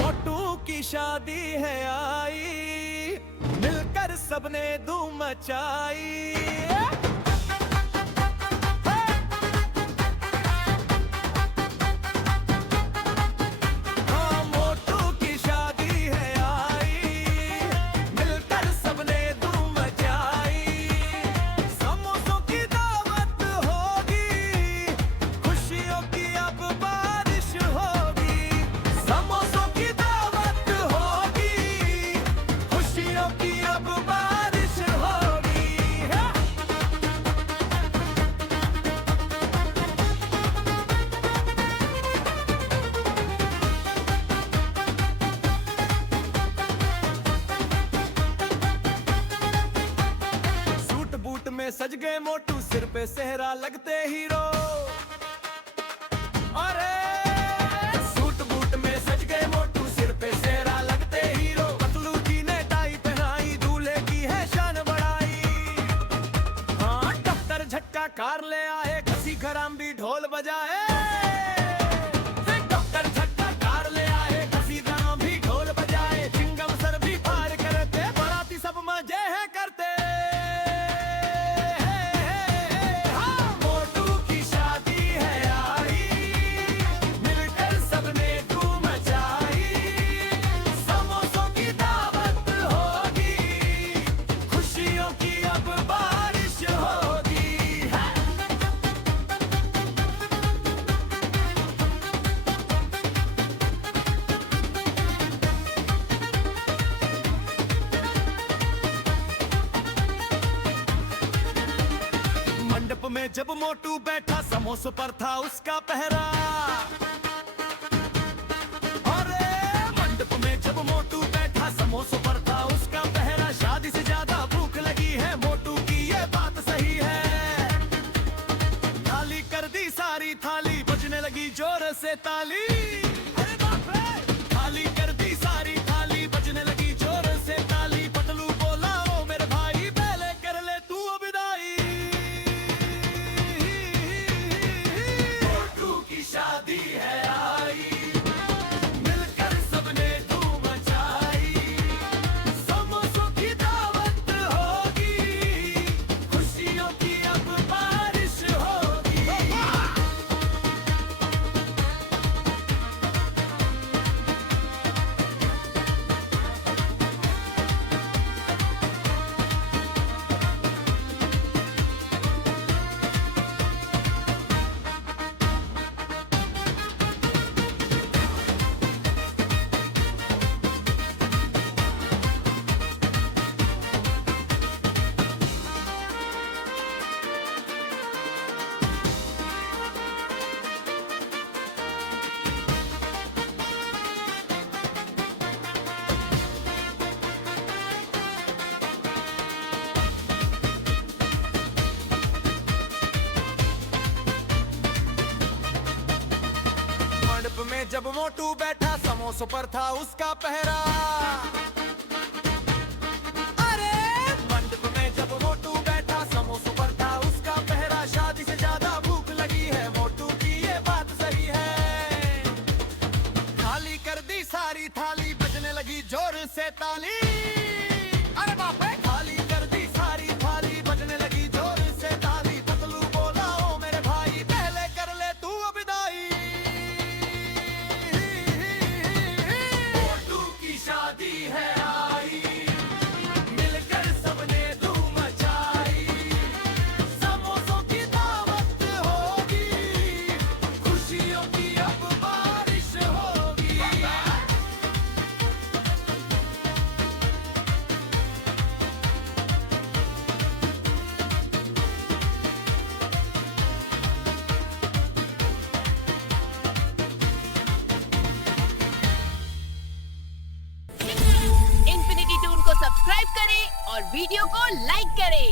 मोटू की शादी है आई, मिलकर सबने धूम मचाई। हाँ, मोटू की शादी है आई, मिलकर सबने धूम मचाई। समोसों की दावत होगी, खुशियों की अब बारिश होगी। समोसों की दावत होगी, खुशियों की अब बारिश होगी। सूट बूट में सज गए मोटू, सिर पे सेहरा लगते हीरो। अरे सूट बूट में सज गए मोटू, सिर पे सेहरा लगते हीरो। पतलू जी ने टाई पहनाई, दूल्हे की है शान बढ़ाई। हाँ, डॉक्टर झटका कार ले आए, कसी घराम भी ढोल बजाए। डॉक्टर झटका कार ले आए, कसी घराम भी ढोल बजाए। चिंगम सर भी फायर करते, बाराती सब मजे है करते। हाँ, मोटू की शादी है आई, मिलकर सबने धूम मचाई। समोसों की दावत होगी, खुशियों की अब बारिश होगी। मंडप में जब मोटू बैठा, समोसों पर था उसका पहरा। अरे मंडप में जब मोटू बैठा, समोसों पर था उसका पहरा। शादी से ज्यादा भूख लगी है मोटू की, ये बात सही है। थाली कर दी सारी थाली, बजने लगी जोर से ताली। अरे बाप रे! थाली कर दी सारी थाली, बजने लगी जोर से ताली। पतलू बोला ओ मेरे भाई, पहले कर ले तू विदाई। मोटू की शादी है आई, मिलकर सबने धूम मचाई। समोसों की दावत होगी, खुशियों की अब बारिश होगी। मंडप में जब मोटू बैठा, समोसों पर था उसका पहरा। अरे मंडप में जब मोटू बैठा, समोसों पर था उसका पहरा। शादी से ज्यादा भूख लगी है मोटू की, ये बात सही है। खाली कर दी सारी थाली, बजने लगी जोर से ताली। अरे बाप रे! खाली कर दी सारी थाली, बजने लगी जोर से ताली। पतलू बोला ओ मेरे भाई, पहले कर ले तू विदाई। मोटू की शादी है आई, मिलकर सबने धूम मचाई। समोसों की दावत होगी, खुशियों की अब बारिश होगी। इन्फिनिटी टून को सब्सक्राइब करें और वीडियो को लाइक करें।